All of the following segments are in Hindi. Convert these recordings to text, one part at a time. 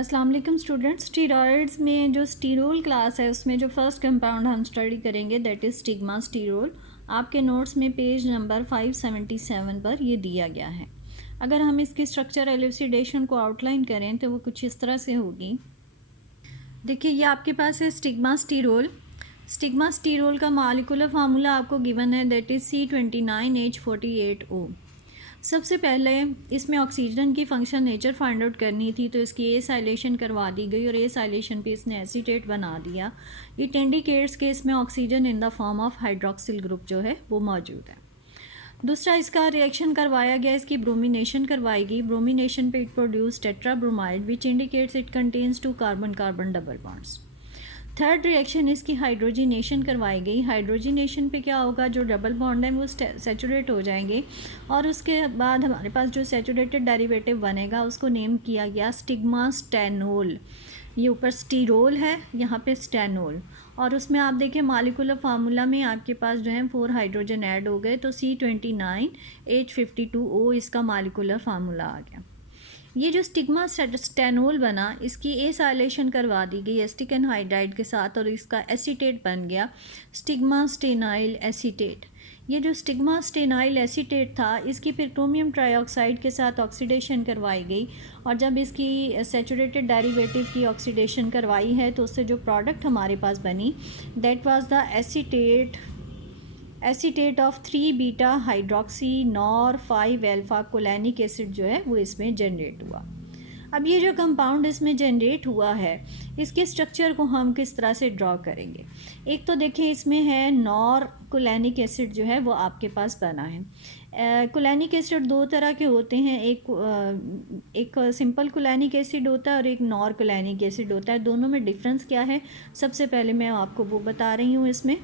अस्सलाम वालेकुम स्टूडेंट्स। स्टीरॉयड्स में जो स्टीरोल क्लास है उसमें जो फर्स्ट कंपाउंड हम स्टडी करेंगे दैट इज़ स्टिग्मा स्टीरोल। आपके नोट्स में पेज नंबर 577 पर ये दिया गया है। अगर हम इसकी स्ट्रक्चर एलुसिडेशन को आउटलाइन करें तो वो कुछ इस तरह से होगी। देखिए ये आपके पास है स्टिग्मा स्टीरोल। स्टिग्मा स्टीरोल का मॉलिक्यूलर फार्मूला आपको गिवन है दैट इज़ C29H48O। सबसे पहले इसमें ऑक्सीजन की फंक्शन नेचर फाइंड आउट करनी थी, तो इसकी एसाइलेशन करवा दी गई और एसाइलेशन पे इसने एसीटेट बना दिया। इट इंडिकेट्स कि इसमें oxygen in the form of hydroxyl group जो है वो मौजूद है। दूसरा इसका रिएक्शन करवाया गया, इसकी ब्रोमिनेशन करवाई गई। ब्रोमिनेशन पे it produce tetrabromide which indicates it contains 2 carbon carbon double bonds. Third reaction इसकी हाइड्रोजिनेशन करवाई गई। हाइड्रोजिनेशन पे क्या होगा, जो डबल बॉन्ड है वो सैचुरेट हो जाएंगे और उसके बाद हमारे पास जो सैचुरेटेड डेरिवेटिव बनेगा उसको नेम किया गया स्टिग्मा स्टेनोल। ये ऊपर स्टीरोल है, यहाँ पे स्टेनोल, और उसमें आप देखें मॉलिक्यूलर फार्मूला में आपके पास जो है 4 हाइड्रोजन ऐड हो गए, तो C29H52O इसका मॉलिक्यूलर फार्मूला आ गया। ये जो स्टिग्मा स्टेनोल बना इसकी एसाइलेशन करवा दी गई एसिटिक एनहाइड्राइड के साथ और इसका एसीटेट बन गया स्टिग्मा स्टेनाइल एसीटेट। ये जो स्टिग्मा स्टेनाइल एसीटेट था इसकी फिर क्रोमियम ट्राइऑक्साइड के साथ ऑक्सीडेशन करवाई गई और जब इसकी सैचुरेटेड डेरिवेटिव की ऑक्सीडेशन करवाई है तो उससे जो प्रोडक्ट हमारे पास बनी that was the acetate of 3 beta hydroxy nor 5 alpha cholanic acid जो है वो इसमें जनरेट हुआ। अब ये जो कंपाउंड इसमें जनरेट हुआ है इसके स्ट्रक्चर को हम किस तरह से ड्रॉ करेंगे। एक तो देखें इसमें है नॉर कोलैनिक एसिड जो है वो आपके पास बना है। कोलैनिक एसिड दो तरह के होते हैं, एक सिंपल कोलैनिक एसिड होता है और एक नॉर कोलैनिक एसिड होता है। दोनों में डिफरेंस क्या है सबसे पहले मैं आपको वो बता रही हूँ। इसमें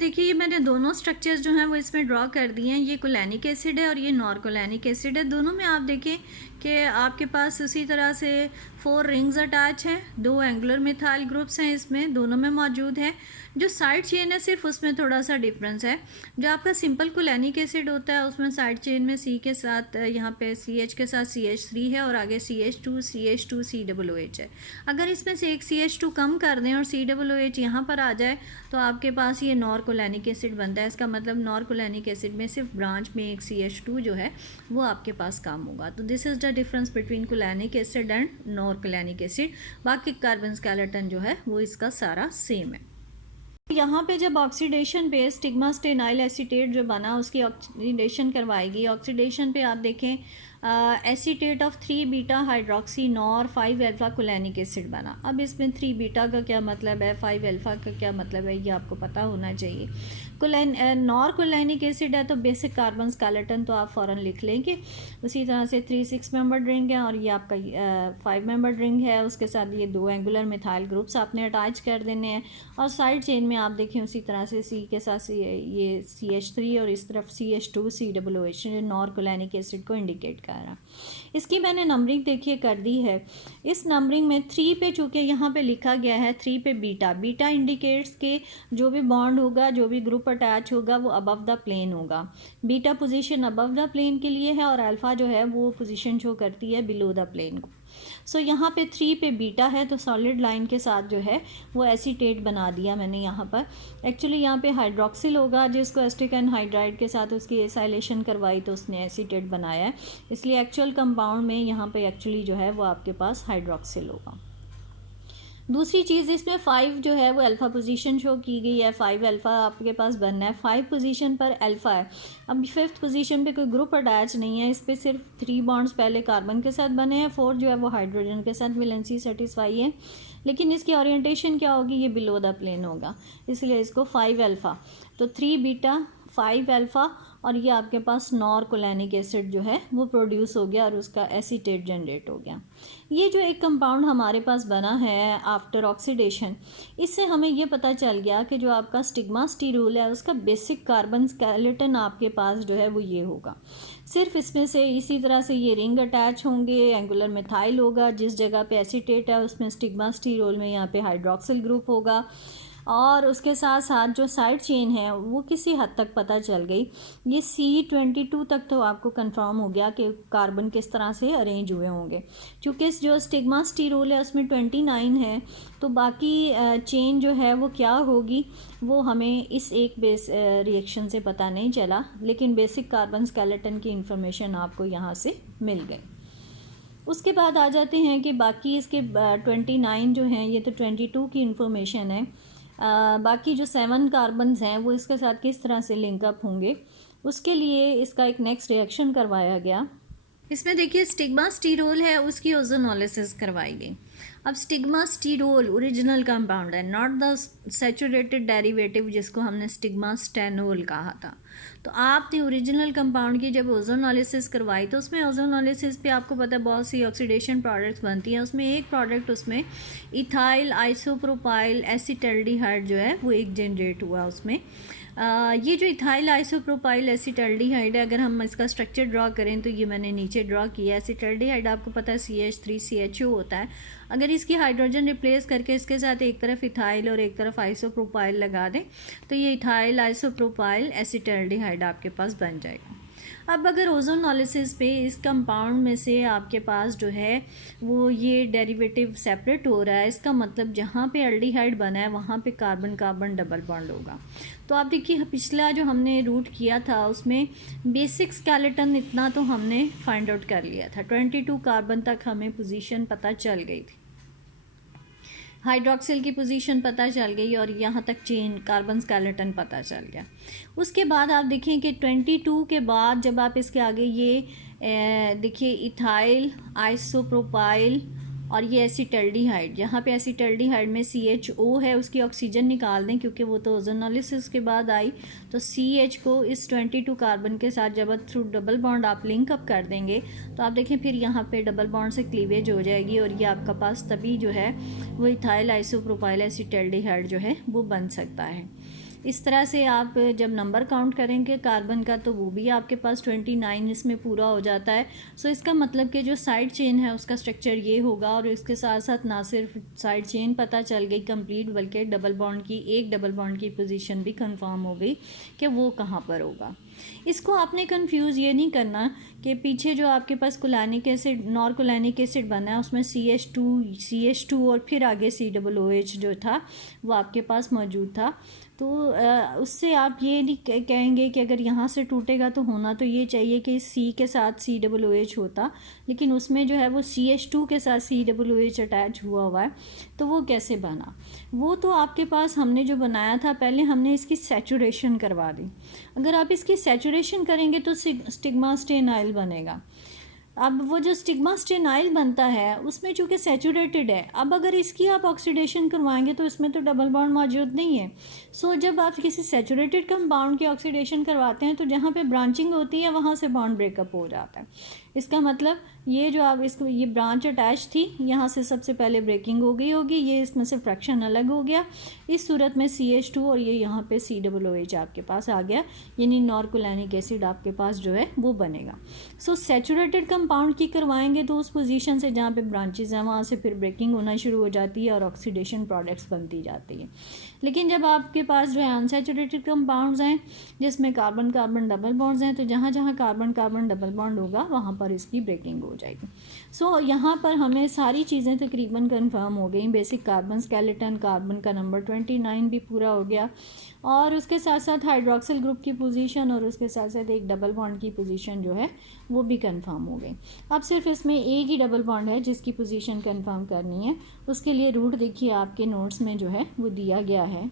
देखिए ये मैंने दोनों स्ट्रक्चर्स जो हैं वो इसमें ड्रॉ कर दिए हैं। ये कोलैनिक एसिड है और ये नॉर कोलैनिक एसिड है। दोनों में आप देखें कि आपके पास उसी तरह से 4 रिंग्स अटैच हैं, 2 एंगुलर मिथाइल ग्रुप्स हैं इसमें, दोनों में मौजूद है। जो साइड चेन है सिर्फ उसमें थोड़ा सा डिफरेंस है। जो आपका सिंपल कोलैनिक एसिड होता है उसमें साइड चेन में C के साथ यहाँ पे CH के साथ CH3 है और आगे CH2 COOH है। अगर इसमें से एक CH2 कम कर दें और COOH यहाँ पर आ जाए तो आपके पास ये नॉर कोलैनिक एसिड बनता है। इसका मतलब नॉर कोलैनिक एसिड में सिर्फ ब्रांच में एक CH2 जो है वो आपके पास कम होगा। तो this is the difference between cholanic acid and nor cholanic acid. बाकी कार्बन स्केलेटन जो है वो इसका सारा सेम है। यहाँ पे जब ऑक्सीडेशन पे स्टिग्मा स्टेनाइल एसीटेट जो बना उसकी ऑक्सीडेशन करवाएगी। ऑक्सीडेशन पे आप देखें acetate of 3 beta hydroxy nor 5 alpha cholanic acid बना। अब इसमें 3 बीटा का क्या मतलब है, 5 अल्फा का क्या मतलब है, ये आपको पता होना चाहिए। नॉर कोलैनिक एसिड है तो बेसिक कार्बन स्केलेटन तो आप फ़ौरन लिख लेंगे। उसी तरह से 3 6 मेंबर्ड रिंग है और ये आपका 5 मेंबर्ड रिंग है, उसके साथ ये 2 एंगुलर मिथाइल ग्रुप्स आपने अटैच कर देने हैं। और साइड चेन में आप देखें उसी तरह से C के साथ ये CH3 और इस तरफ CH2 COOH nor cholanic acid को इंडिकेट कर रहा। इसकी मैंने नंबरिंग देखिए कर दी है। इस नंबरिंग में 3 पे चूँकि यहाँ पे लिखा गया है 3 पे बीटा इंडिकेट्स के जो भी बॉन्ड होगा, जो भी ग्रुप अटैच होगा वो अबव द प्लेन होगा। Beta position above the plane के लिए है और अल्फ़ा जो है वो पोजीशन शो करती है बिलो द प्लेन को। सो यहाँ पे 3 पे बीटा है तो सॉलिड लाइन के साथ जो है वो एसीटेट बना दिया मैंने यहाँ पर। एक्चुअली यहाँ पे हाइड्रोक्सिल होगा जिसको एसिटिक एनहाइड्राइड के साथ उसकी एसाइलेशन करवाई तो उसने एसीटेट बनाया है, इसलिए एक्चुअल कंपाउंड में यहाँ पे एक्चुअली जो है वो आपके पास हाइड्रोक्सिल होगा। दूसरी चीज़ इसमें 5 जो है वो अल्फ़ा पोजीशन शो की गई है। 5 अल्फ़ा आपके पास बनना है। 5 पोजीशन पर अल्फ़ा है। अब 5th पोजीशन पे कोई ग्रुप अटैच नहीं है, इस पर सिर्फ 3 बॉन्ड्स पहले कार्बन के साथ बने हैं, 4 जो है वो हाइड्रोजन के साथ वैलेंसी सेटिस्फाई है, लेकिन इसकी ओरिएंटेशन क्या होगी, ये बिलो द प्लेन होगा, इसलिए इसको 5 अल्फ़ा। तो 3 बीटा 5 अल्फ़ा और ये आपके पास नॉर कोलैनिक एसिड जो है वो प्रोड्यूस हो गया और उसका एसीटेट जनरेट हो गया। ये जो एक कंपाउंड हमारे पास बना है आफ्टर ऑक्सीडेशन, इससे हमें ये पता चल गया कि जो आपका स्टिग्मा स्टीरोल है उसका बेसिक कार्बन स्केलेटन आपके पास जो है वो ये होगा। सिर्फ इसमें से इसी तरह से ये रिंग अटैच होंगे, एंगुलर मिथाइल होगा, जिस जगह पे एसीटेट है उसमें स्टिग्मा स्टीरोल में यहाँ पे हाइड्रोक्सिल ग्रुप होगा। और उसके साथ साथ जो साइड चेन है वो किसी हद तक पता चल गई। ये C22 तक तो आपको कंफर्म हो गया कि कार्बन किस तरह से अरेंज हुए होंगे। चूँकि जो स्टिग्मा स्टीरोल है उसमें 29 है, तो बाकी चेन जो है वो क्या होगी वो हमें इस एक बेस रिएक्शन से पता नहीं चला, लेकिन बेसिक कार्बन स्केलेटन की इंफॉर्मेशन आपको यहाँ से मिल गई। उसके बाद आ जाते हैं कि बाकी इसके 29 जो हैं, ये तो 22 की इंफॉर्मेशन है। बाकी जो 7 कार्बन्स हैं वो इसके साथ किस तरह से लिंकअप होंगे, उसके लिए इसका एक नेक्स्ट रिएक्शन करवाया गया। इसमें देखिए स्टिग्मा स्टीरोल है, उसकी ओजोनोलिसिस करवाई गई। अब स्टिग्मा स्टीरोल ओरिजिनल कंपाउंड है, नॉट द सैचुरेटेड डेरिवेटिव जिसको हमने स्टिग्मा स्टेनोल कहा था। तो आपने ओरिजिनल कंपाउंड की जब ओजोनोलिसिस करवाई तो उसमें ओजोनोलिसिस पे आपको पता है बहुत सी ऑक्सीडेशन प्रोडक्ट्स बनती हैं। उसमें एक प्रोडक्ट उसमें इथाइल आइसोप्रोपाइल एसिटल्डिहाइड जो है वो एक जनरेट हुआ उसमें। ये जो इथाइल आइसोप्रोपाइल एसिटल्डिहाइड है, अगर हम इसका स्ट्रक्चर ड्रॉ करें तो ये मैंने नीचे ड्रॉ किया। एसिटल्डिहाइड आपको पता है CH3CHO होता है। अगर इसकी हाइड्रोजन रिप्लेस करके इसके साथ एक तरफ इथाइल और एक तरफ आइसोप्रोपाइल लगा दें तो ये इथाइल आइसोप्रोपाइल एसिटल्डिहाइड आपके पास बन जाएगा। अब अगर ओजोनोलिसिस पे इस कंपाउंड में से आपके पास जो है वो ये डेरिवेटिव सेपरेट हो रहा है, इसका मतलब जहाँ पे एल्डिहाइड बना है वहाँ पे कार्बन कार्बन डबल बॉन्ड होगा। तो आप देखिए पिछला जो हमने रूट किया था उसमें बेसिक स्केलेटन इतना तो हमने फाइंड आउट कर लिया था, 22 कार्बन तक हमें पोजीशन पता चल गई थी, हाइड्रोक्सिल की पोजीशन पता चल गई और यहाँ तक चेन कार्बन स्केलेटन पता चल गया। उसके बाद आप देखें कि 22 के बाद जब आप इसके आगे ये देखिए इथाइल आइसोप्रोपाइल और ये एसिटल्डिहाइड, यहाँ पे एसिटल्डिहाइड में CHO है, उसकी ऑक्सीजन निकाल दें क्योंकि वो तो ओजोनोलिसिस के बाद आई। तो CH को इस 22 कार्बन के साथ जब थ्रू डबल बॉन्ड आप लिंक अप कर देंगे तो आप देखें फिर यहाँ पे डबल बॉन्ड से क्लीवेज हो जाएगी और ये आपका पास तभी जो है वो इथाइल आइसोप्रोपाइल एसिटल्डिहाइड जो है वो बन सकता है। इस तरह से आप जब नंबर काउंट करेंगे कार्बन का तो वो भी आपके पास 29 इसमें पूरा हो जाता है। सो इसका मतलब कि जो साइड चेन है उसका स्ट्रक्चर ये होगा और इसके साथ साथ ना सिर्फ साइड चेन पता चल गई कंप्लीट, बल्कि डबल बॉन्ड की एक डबल बॉन्ड की पोजीशन भी कंफर्म हो गई कि वो कहाँ पर होगा। इसको आपने कंफ्यूज ये नहीं करना कि पीछे जो आपके पास कोलैनिक एसिड नॉरकोलैनिक एसिड बना है उसमें CH2 और फिर आगे COOH जो था वो आपके पास मौजूद था। तो उससे आप ये नहीं कहेंगे कि अगर यहाँ से टूटेगा तो होना तो ये चाहिए कि C के साथ COOH होता, लेकिन उसमें जो है वो CH2 के साथ COOH अटैच हुआ है। तो वो कैसे बना, वो तो आपके पास हमने जो बनाया था पहले हमने इसकी सैचुरेशन करवा दी। अगर आप इसकी सैचुरेशन करेंगे तो स्टिग्मा स्टेनाइल बनेगा। अब वो जो स्टिग्मा स्टेनाइल बनता है उसमें चूँकि सैचुरेटेड है, अब अगर इसकी आप ऑक्सीडेशन करवाएंगे तो इसमें तो डबल बॉन्ड मौजूद नहीं है। सो जब आप किसी सैचुरेटेड कंपाउंड की ऑक्सीडेशन करवाते हैं तो जहाँ पे ब्रांचिंग होती है वहाँ से बॉन्ड ब्रेकअप हो जाता है। इसका मतलब ये जो आप इसको ये ब्रांच अटैच थी यहाँ से सबसे पहले ब्रेकिंग हो गई होगी, ये इसमें से फ्रैक्शन अलग हो गया, इस सूरत में CH2 और ये यहाँ पे COOH आपके पास आ गया, यानी नॉरकोलैनिक एसिड आपके पास जो है वो बनेगा। सो सैचुरेटेड कंपाउंड की करवाएंगे तो उस पोजीशन से जहाँ पे ब्रांचेज हैं वहाँ से फिर ब्रेकिंग होना शुरू हो जाती है और ऑक्सीडेशन प्रोडक्ट्स बनती जाती है। लेकिन जब आपके पास जो है अनसैचुरेटेड कंपाउंड्स हैं जिसमें कार्बन कार्बन डबल बॉन्ड्स हैं तो जहाँ जहाँ कार्बन कार्बन डबल बॉन्ड होगा वहाँ पर इसकी ब्रेकिंग हो जाएगी। सो यहाँ पर हमें सारी चीज़ें तकरीबन कंफर्म हो गई। बेसिक कार्बन स्केलेटन, कार्बन का नंबर 29 भी पूरा हो गया और उसके साथ साथ हाइड्रोक्सिल ग्रुप की पोजीशन और उसके साथ साथ एक डबल बॉन्ड की पोजीशन जो है वो भी कंफर्म हो गई। अब सिर्फ इसमें एक ही डबल बॉन्ड है जिसकी पोजीशन कंफर्म करनी है, उसके लिए रूट देखिए आपके नोट्स में जो है वो दिया गया है।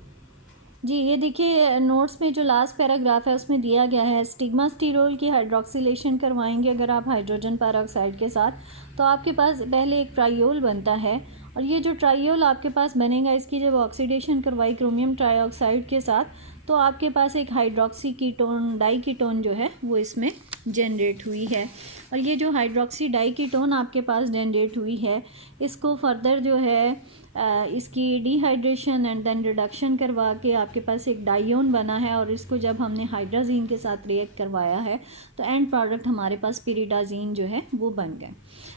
जी ये देखिए नोट्स में जो लास्ट पैराग्राफ है उसमें दिया गया है स्टिग्मा स्टीरोल की हाइड्रोक्सिलेशन करवाएंगे अगर आप हाइड्रोजन पेरोक्साइड के साथ तो आपके पास पहले एक ट्राइयोल बनता है और ये जो ट्राइयोल आपके पास बनेगा इसकी जब ऑक्सीडेशन करवाई क्रोमियम ट्राइऑक्साइड के साथ तो आपके पास एक हाइड्रोक्सी कीटोन डाई कीटोन जो है वो इसमें जनरेट हुई है। और ये जो हाइड्रोक्सी डाई कीटोन आपके पास जनरेट हुई है, इसको फर्दर जो है इसकी डिहाइड्रेशन एंड देन रिडक्शन करवा के आपके पास एक डाइयोन बना है, और इसको जब हमने हाइड्राजीन के साथ रिएक्ट करवाया है तो एंड प्रोडक्ट हमारे पास पिरिडाजीन जो है वो बन गए।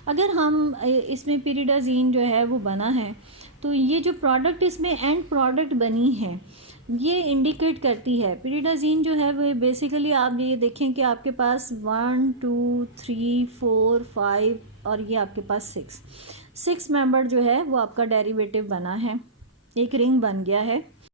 अगर हम इसमें पिरिडाजीन जो है वो बना है, तो ये जो प्रोडक्ट इसमें एंड प्रोडक्ट बनी है ये इंडिकेट करती है, पिरिडाजीन जो है वो बेसिकली आप ये देखें कि आपके पास 1 2 3 4 5 और ये आपके पास 6 मेंबर जो है वो आपका डेरिवेटिव बना है, एक रिंग बन गया है।